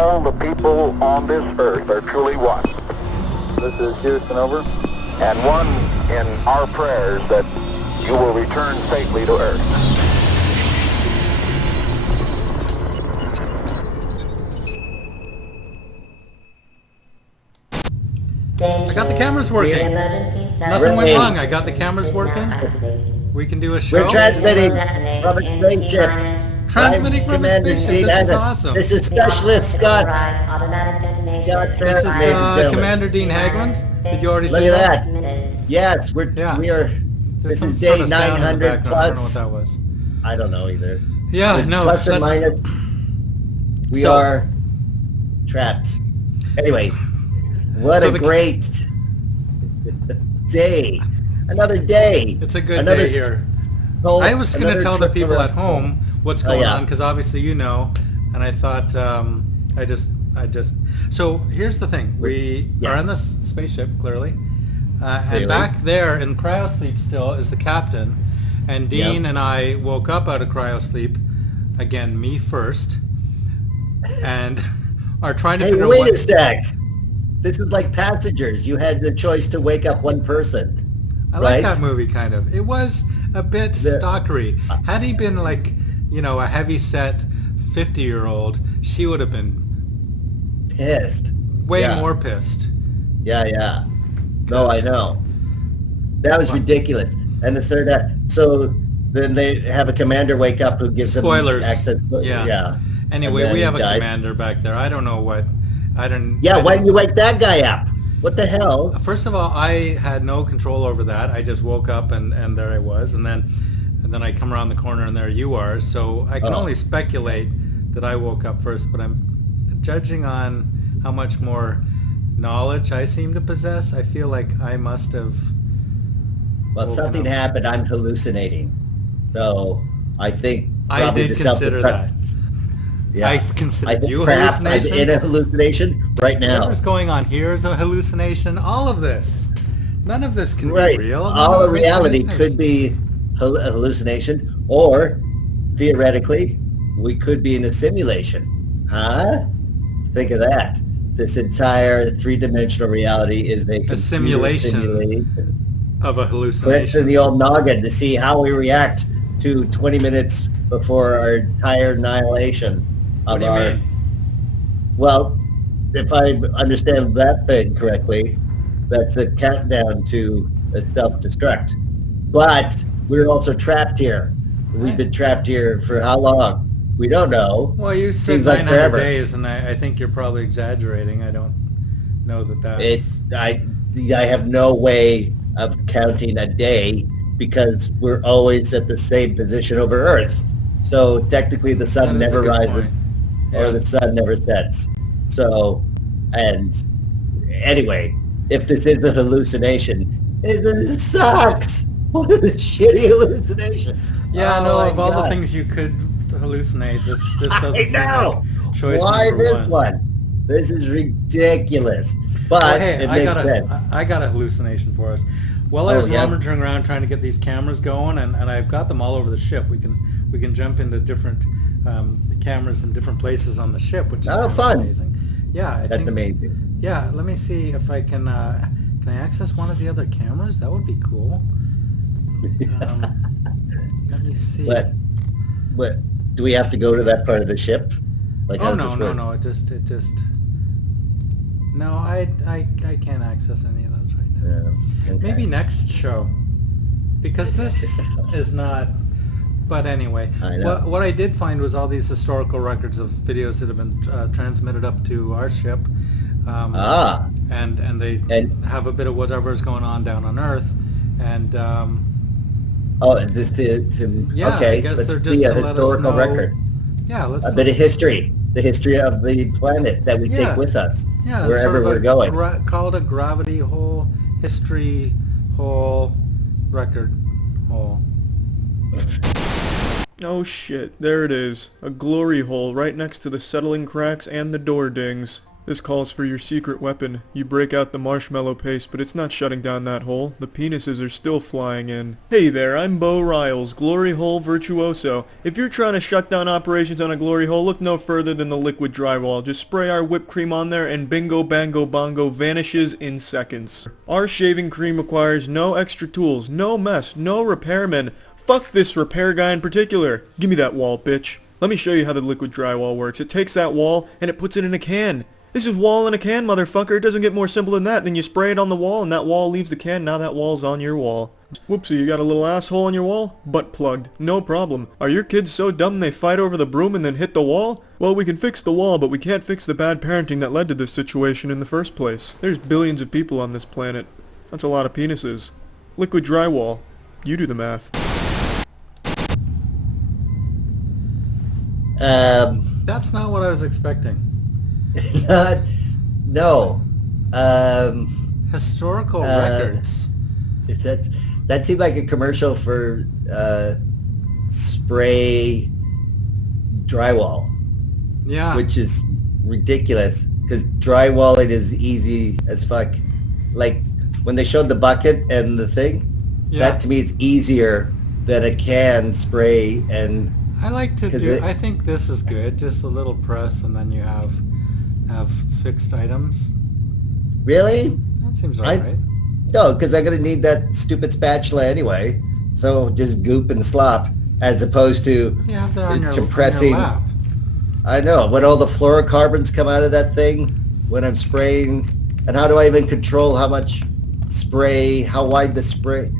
all the people on this earth are truly one. This is Houston, over. And one in our prayers that you will return safely to earth. I got the cameras working. Nothing went wrong. I got the cameras working. We can do a show. We're transmitting from a spaceship. Transmitting from a spaceship. This is awesome. This is Specialist Scott. This is Commander Dean Haglund. Did you already see that? Look at that. Yes, we are. This is day 900 plus. I don't know what that was. I don't know either. Yeah, no. Plus or minus. We are trapped. Anyway, what a great day. Another day. It's a good day here. I was going to tell the people at home what's going on, because obviously you know, and I thought I just so here's the thing. We are on this spaceship, clearly, and back there in cryosleep still is the captain, and Dean and I woke up out of cryosleep, again, me first, and are trying to figure out wait a sec. This is like Passengers. You had the choice to wake up one person. I like that movie, kind of. It was a bit stalkery. Had he been like, you know, a heavy-set 50-year-old, she would have been pissed. Way more pissed. Yeah. No, I know. That was ridiculous. And the third act. So then they have a commander wake up who gives them access. Yeah. Anyway, we have a commander back there. I don't know what. Why didn't you wake that guy up? What the hell? First of all, I had no control over that. I just woke up and there I was, and then I come around the corner and there you are. So I can only speculate that I woke up first, but I'm judging on how much more knowledge I seem to possess. I feel like I must have. Well, something happened. I'm hallucinating, so I think I did consider that. Yeah. I consider you a perhaps hallucination. I'm in a hallucination right now. Whatever's going on here is a hallucination. All of this. None of this can be real. All of reality could be a hallucination, or theoretically, we could be in a simulation. Huh? Think of that. This entire three-dimensional reality is a simulation of a hallucination. Put it in the old noggin to see how we react to 20 minutes before our entire annihilation. What do you mean? Well, if I understand that thing correctly, that's a countdown to a self-destruct. But we're also trapped here. We've been trapped here for how long? We don't know. Well, you said 900 days, and I think you're probably exaggerating. I don't know that's... I have no way of counting a day because we're always at the same position over Earth. So technically the sun never rises or the sun never sets. So, and anyway, if this is a hallucination, it sucks. What a shitty hallucination. Yeah, of all the things you could hallucinate, this doesn't seem like choice Why number this one? This is ridiculous. But hey, it makes sense. I got a hallucination for us. While I was rummaging around trying to get these cameras going, and I've got them all over the ship. We can jump into different cameras in different places on the ship, which is fun. Amazing. Yeah, That's amazing. Yeah, let me see if I can. Can I access one of the other cameras? That would be cool. Let me see. What? Do we have to go to that part of the ship? Like no. It just. No, I can't access any of those right now. Yeah, okay. Maybe next show, because this is not. But anyway, what I did find was all these historical records of videos that have been transmitted up to our ship, and they have a bit of whatever's going on down on Earth, and is this to okay? I guess they're just to let us know. Record. Yeah, a bit of history, the history of the planet that we take with us, wherever we're going. Called a gravity hole, history hole, record hole. Oh shit, there it is. A glory hole right next to the settling cracks and the door dings. This calls for your secret weapon. You break out the marshmallow paste, but it's not shutting down that hole. The penises are still flying in. Hey there, I'm Bo Riles, Glory Hole Virtuoso. If you're trying to shut down operations on a glory hole, look no further than the liquid drywall. Just spray our whipped cream on there and bingo bango bongo vanishes in seconds. Our shaving cream requires no extra tools, no mess, no repairman. Fuck this repair guy in particular. Give me that wall, bitch. Let me show you how the liquid drywall works. It takes that wall and it puts it in a can. This is wall in a can, motherfucker. It doesn't get more simple than that. Then you spray it on the wall, and that wall leaves the can. Now that wall's on your wall. Whoopsie, you got a little asshole on your wall? Butt plugged. No problem. Are your kids so dumb they fight over the broom and then hit the wall? Well, we can fix the wall, but we can't fix the bad parenting that led to this situation in the first place. There's billions of people on this planet. That's a lot of penises. Liquid drywall. You do the math. That's not what I was expecting. No. Historical records. That seemed like a commercial for spray drywall. Yeah. Which is ridiculous because drywalling is easy as fuck. Like when they showed the bucket and the thing, that to me is easier than a can spray. And I like to do. I think this is good. Just a little press, and then you have fixed items. Really? That seems alright. No, because I'm going to need that stupid spatula anyway. So just goop and slop, as opposed to compressing. On your lap. I know. When all the fluorocarbons come out of that thing, when I'm spraying, and how do I even control how much spray, how wide the spray?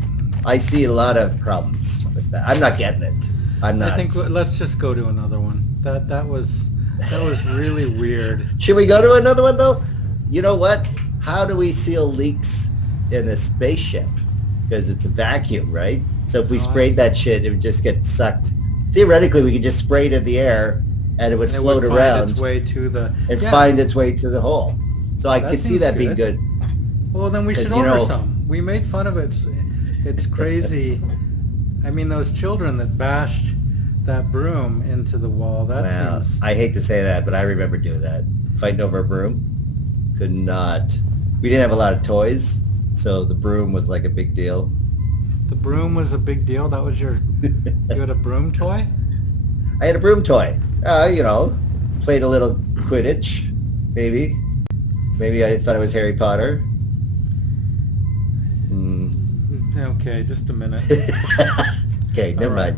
I see a lot of problems with that. I'm not getting it. I'm not. I think let's just go to another one. That was really weird. Should we go to another one, though? You know what? How do we seal leaks in a spaceship? Because it's a vacuum, right? So if we sprayed that shit, it would just get sucked. Theoretically, we could just spray it in the air, and it would float around. Find its way to the... find its way to the hole. So I could see that being good. Well, then we should order some. We made fun of it. It's crazy. I mean, those children that bashed that broom into the wall, seems... I hate to say that, but I remember doing that. Fighting over a broom. Could not. We didn't have a lot of toys, so the broom was like a big deal. The broom was a big deal? That was your... You had a broom toy? I had a broom toy. Played a little Quidditch, maybe. Maybe I thought it was Harry Potter. Okay, just a minute. Okay, never mind.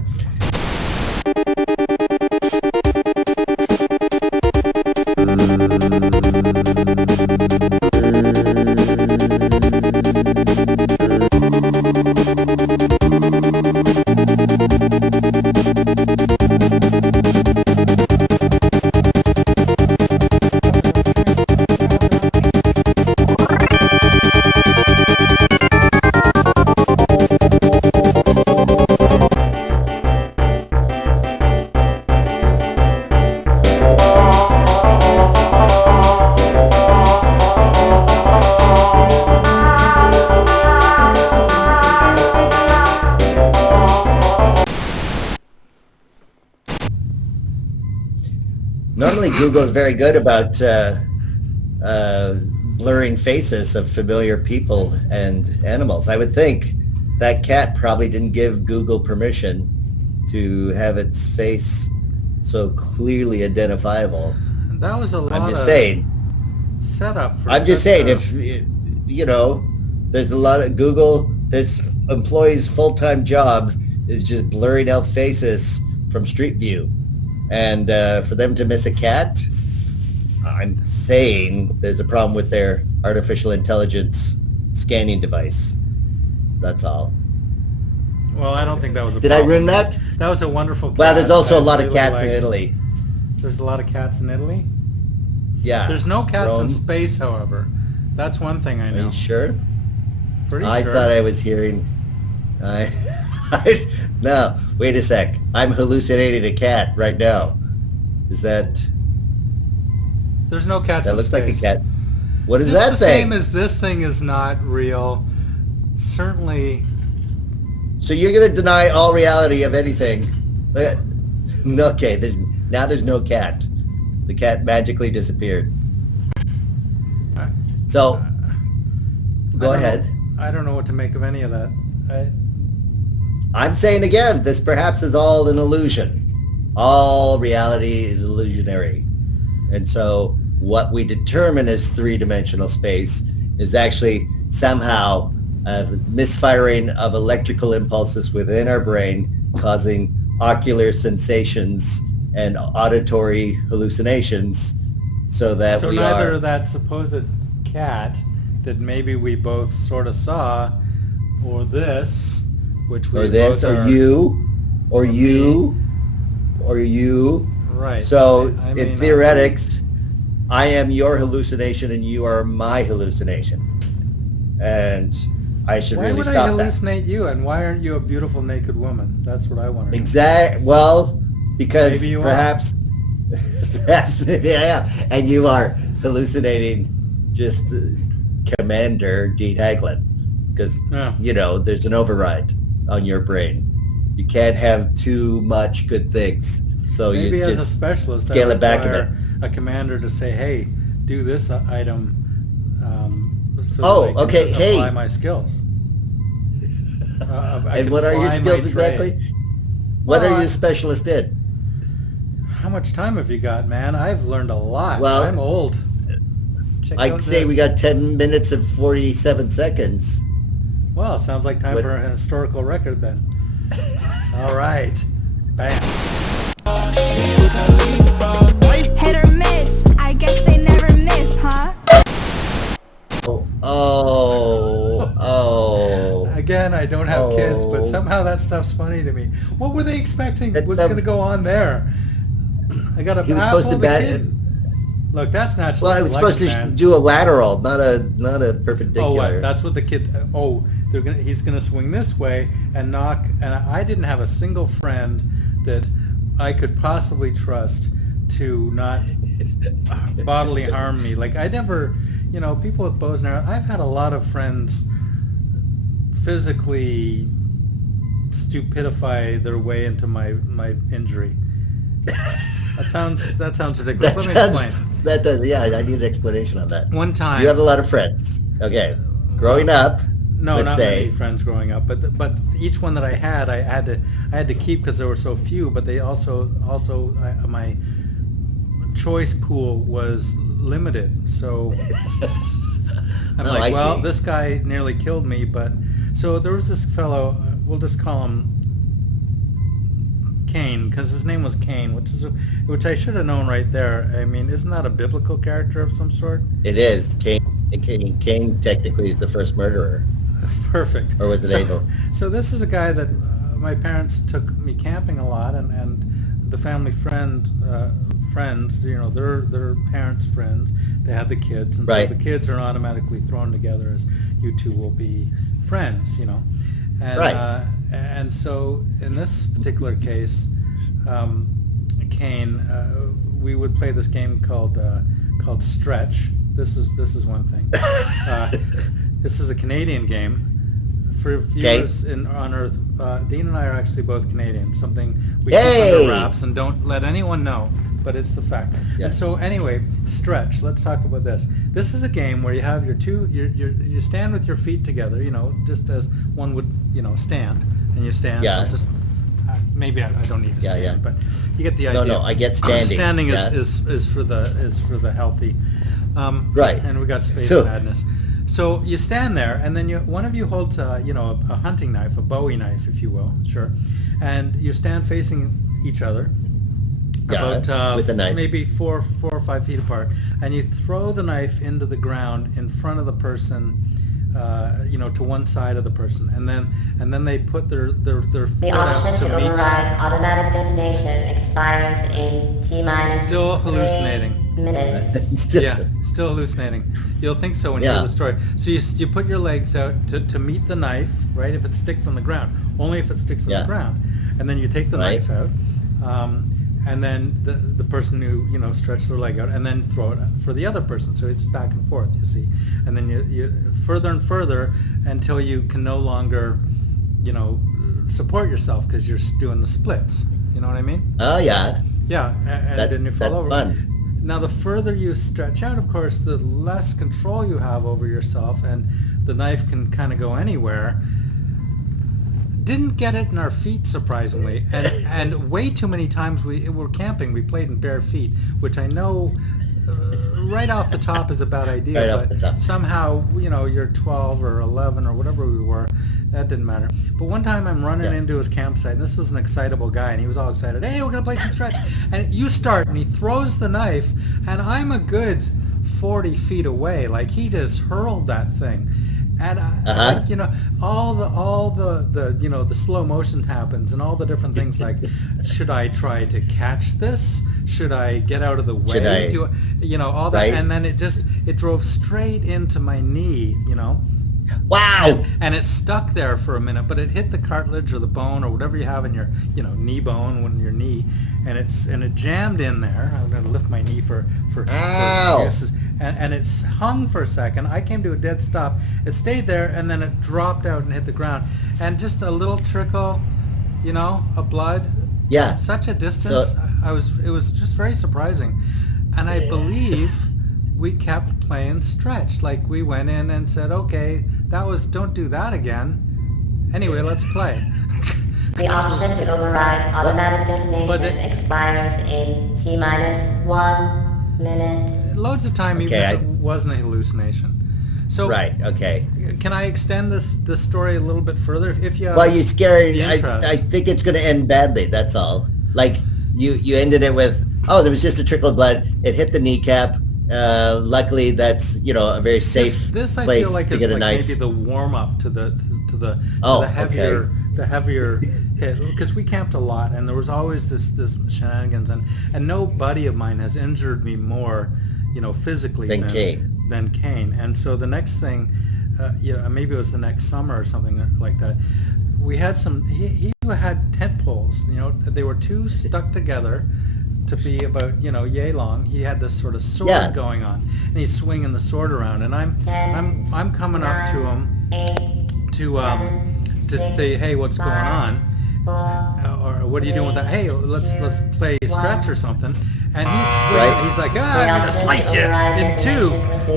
Normally Google is very good about blurring faces of familiar people and animals. I would think that cat probably didn't give Google permission to have its face so clearly identifiable. That was a lot I'm just saying. Setup for I'm just saying, if, there's a lot of Google, there's employees' full-time job is just blurring out faces from Street View. And for them to miss a cat, I'm saying there's a problem with their artificial intelligence scanning device. That's all. Well, I don't think that was a Did problem. I ruin that? That was a wonderful cat. Well, there's also a lot of cats in Italy. There's a lot of cats in Italy? Yeah. There's no cats in space, however. That's one thing I know. Are you sure? Pretty I sure. thought I was hearing... No, wait a sec. I'm hallucinating a cat right now. Is that... There's no cats That in looks space. like a cat. What is Just that the thing? same as this thing is not real. Certainly... So you're going to deny all reality of anything. Okay, there's no cat. The cat magically disappeared. So, go ahead. I don't know what to make of any of that. I'm saying again, this perhaps is all an illusion. All reality is illusionary. And so what we determine as three-dimensional space is actually somehow a misfiring of electrical impulses within our brain, causing ocular sensations and auditory hallucinations, so that so neither that supposed cat that maybe we both sort of saw, or this, which we or this, both or are, you, or you, me. or you. Right. So I in theoretics, I am your hallucination and you are my hallucination. And I should why really would stop I that. hallucinate you, and why aren't you a beautiful naked woman? That's what I want to know. Well, because Maybe you perhaps maybe I am, and you are hallucinating just Commander Dean Haglin, because there's an override on your brain. You can't have too much good things, so maybe you as just a specialist, scale I it back a require bit. a commander to say, "Hey, do this item." So Oh, that I can okay, hey. apply my skills. And what are your skills exactly? What are you specialist in? How much time have you got, man? I've learned a lot. Well, I'm old. Check I'd out say this. we got 10 minutes and 47 seconds. Well, sounds like time for a historical record then. All right. Bam. Hit or miss. I guess they never miss, huh? Oh. Again, I don't have kids, but somehow that stuff's funny to me. What were they expecting? What's going to go on there? I got a He was apple, supposed to the bat. kid. Look, that's natural. Well, I was supposed to selection, man. do a lateral, not a perpendicular. Oh, what? That's what the kid. He's gonna swing this way and knock. And I didn't have a single friend that I could possibly trust to not bodily harm me. Like I never, people with bows and arrows. I've had a lot of friends physically stupidify their way into my injury. That sounds ridiculous. Let me explain. That does. Yeah, I need an explanation on that. One time, you have a lot of friends. Okay, growing up. No, let's not say, many friends growing up, but each one that I had to keep because there were so few. But they also my choice pool was limited, so I'm like, well, this guy nearly killed me. But so there was this fellow. We'll just call him Kayne, because his name was Kayne, which I should have known right there. I mean, isn't that a biblical character of some sort? It is. Kayne technically is the first murderer. Perfect. Or was it Abel? So this is a guy that my parents took me camping a lot, and the family friends, their parents' friends, they had the kids, and right. So the kids are automatically thrown together as you two will be friends, And, right. And so in this particular case, Kayne, we would play this game called Stretch. This is one thing. This is a Canadian game. For viewers on Earth, Dean and I are actually both Canadian. Something we keep under wraps and don't let anyone know, but it's the fact. Yeah. And so anyway, Stretch. Let's talk about this. This is a game where you have you stand with your feet together, just as one would, stand, and you stand. Yeah. Just, maybe I don't need to stand, yeah. but you get the idea. No, I get standing. Standing is for the healthy. Right. And we got space madness. So you stand there, and then one of you holds a hunting knife, a Bowie knife, if you will, sure, and you stand facing each other, about with a knife, maybe 4 or 5 feet apart, and you throw the knife into the ground in front of the person, to one side of the person, and then they put their The option to override automatic detonation expires in T-minus Still hallucinating. 3 minutes. Still hallucinating. You'll think so when you hear the story. So you put your legs out to meet the knife, right? If it sticks on the ground, only if it sticks on the ground, and then you take the knife out, and then the person who stretched their leg out, and then throw it for the other person. So it's back and forth, you see, and then you further and further until you can no longer, support yourself because you're doing the splits. You know what I mean? Oh yeah. Yeah, and then you fall over. Fun. Now, the further you stretch out, of course, the less control you have over yourself, and the knife can kind of go anywhere. Didn't get it in our feet, surprisingly, and way too many times we were camping. We played in bare feet, which I know right off the top is a bad idea, but somehow, you're 12 or 11 or whatever we were. That didn't matter. But one time I'm running into his campsite, and this was an excitable guy, and he was all excited. Hey, we're going to play some stretch. And you start, and he throws the knife, and I'm a good 40 feet away. Like, he just hurled that thing. And all the slow motion happens, and all the different things like, should I try to catch this? Should I get out of the way? All that, right. And then it drove straight into my knee. Wow! And it stuck there for a minute, but it hit the cartilage or the bone or whatever you have in your knee bone when your knee, and it jammed in there. I'm going to lift my knee for uses. And it hung for a second. I came to a dead stop. It stayed there, and then it dropped out and hit the ground. And just a little trickle, of blood. Yeah. Such a distance. It was just very surprising. And I believe we kept playing stretch. Like, we went in and said, okay, don't do that again. Anyway, let's play. The option to override automatic detonation expires in T-1 minute. Loads of time, even if it wasn't a hallucination. So, right. Okay. Can I extend this story a little bit further? If you have you're scared. I think it's going to end badly. That's all. Like, you ended it with, there was just a trickle of blood. It hit the kneecap. Luckily, that's a very safe this I place feel like to is get a like knife. Maybe the warm up to the heavier hit, because we camped a lot, and there was always this shenanigans, and no buddy of mine has injured me more, physically than Kayne. And so the next thing, maybe it was the next summer or something like that. We had he had tent poles. They were two stuck together to be about yay long. He had this sort of sword going on, and he's swinging the sword around, and I'm coming up to him to say, hey, what's going on, or what are you doing with that? Hey, let's play stretch or something. And he's like, I'm gonna slice you in two.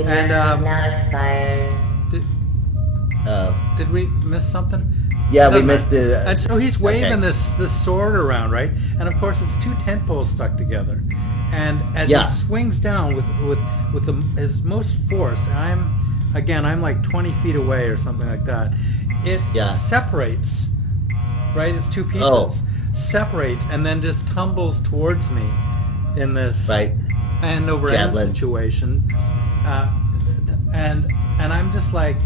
And did we miss something? Yeah, we missed it. And so he's waving this sword around, right? And of course, it's two tent poles stuck together. And as he swings down with his most force, I'm like 20 feet away or something like that. It separates, right? It's two pieces, separates, and then just tumbles towards me in this end over end situation. And I'm just like,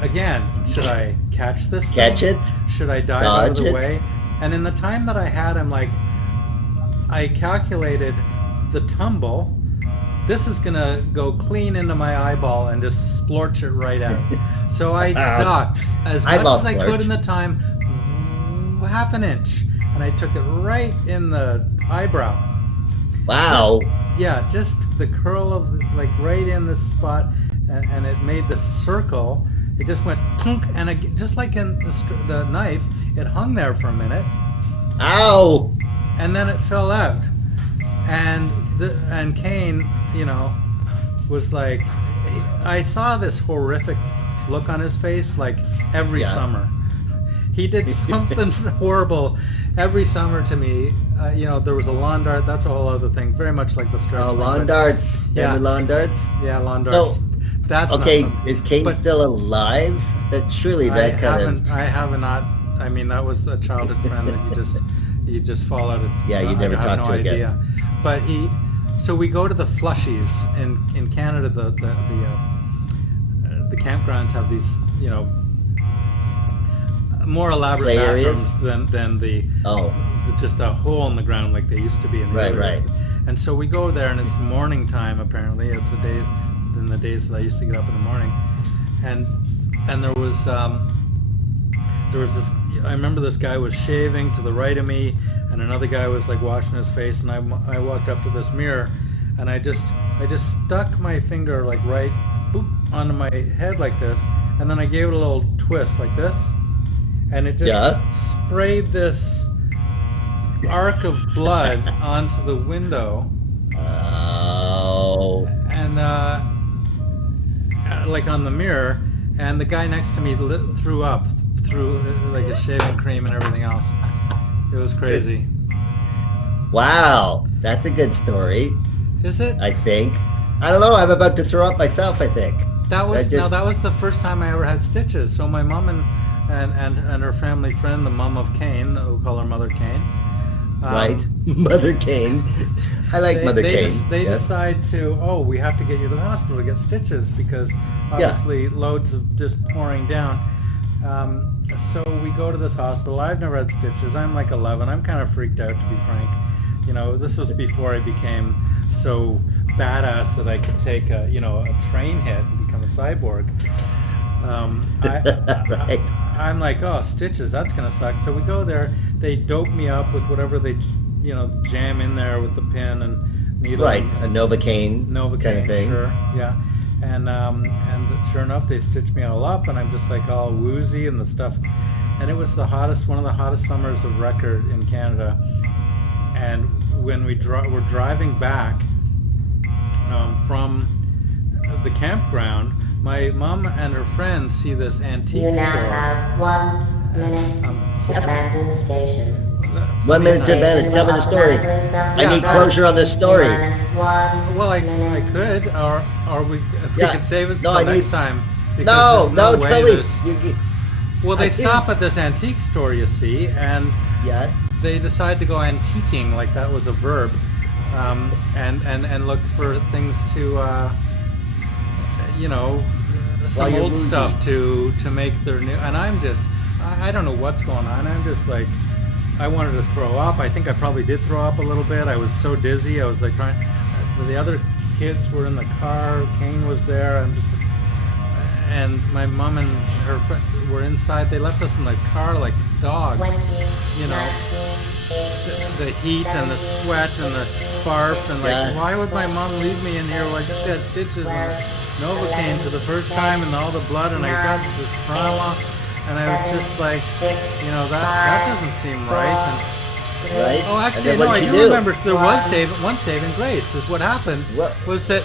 again, should I catch this thing? Catch it? Should I dive out of the way? And in the time that I had, I'm like, I calculated the tumble. This is going to go clean into my eyeball and just splorch it right out. So I ducked as much as I could in the time, half an inch, and I took it right in the eyebrow. Wow. Just the curl of, right in this spot, and it made this circle. It just went plunk, and just like in the knife, it hung there for a minute. Ow! And then it fell out. And Kayne, was like, I saw this horrific look on his face like every summer. He did something horrible every summer to me. There was a lawn dart. That's a whole other thing. Very much like the stretch. Oh, lawn darts. Yeah, lawn darts. Yeah, lawn darts. So, that's okay. Is Kayne still alive? That surely that I have not. I mean, that was a childhood friend that you just fall out of. Yeah, you never talked to again. But so we go to the Flushies in Canada. The campgrounds have these, more elaborate bathrooms than the just a hole in the ground like they used to be in the other. Right. And so we go there, and it's morning time. Apparently, it's a day in the days that I used to get up in the morning, and there was this. I remember this guy was shaving to the right of me, and another guy was washing his face, and I walked up to this mirror, and I just stuck my finger right boop onto my head like this, and then I gave it a little twist like this, and it just sprayed this arc of blood onto the window. like on the mirror, and the guy next to me threw up through like his shaving cream and everything else. It was crazy. Wow, that's a good story. Is it? I think. I don't know. I'm about to throw up myself. I think. That was the first time I ever had stitches. So my mom and her family friend, the mom of Kayne, we'll call her Mother Kayne. Right, Mother Kayne. I like Mother Kayne. They decide to, we have to get you to the hospital to get stitches because obviously loads of just pouring down. So we go to this hospital. I've never had stitches. I'm like 11. I'm kind of freaked out, to be frank. You know, this was before I became so badass that I could take a train hit and become a cyborg. Right. I'm like, stitches, that's gonna suck. So we go there. They dope me up with whatever they, jam in there with the pin and needle. Right, a Novocaine kind of thing. Sure, yeah. And sure enough, they stitched me all up, and I'm just like all woozy and the stuff. And it was one of the hottest summers of record in Canada. And when we're driving back from the campground, my mom and her friend see this antique store. You now have 1 minute to abandon the station. 1 minute to abandon. Tell me the story. I need closure on this story. Well, I could, or we could save it for next time. No, tell me. Well, they stop at this antique store, you see, and they decide to go antiquing, like that was a verb, and look for things to, some old stuff to make their new. And I'm just, I don't know what's going on. I'm just like, I wanted to throw up. I think I probably did throw up a little bit. I was so dizzy. I was like trying. The other kids were in the car. Kayne was there. I'm just, and my mom and her friend were inside. They left us in the car like dogs. 20, the heat and the sweat and the barf and like, why would my mom leave me in here? Well, I just had stitches and Novocaine for the first time and all the blood, and I got this trauma, and I was just like, that doesn't seem right. And, right? Oh, actually, no, I do remember there was one saving grace. Is what happened was that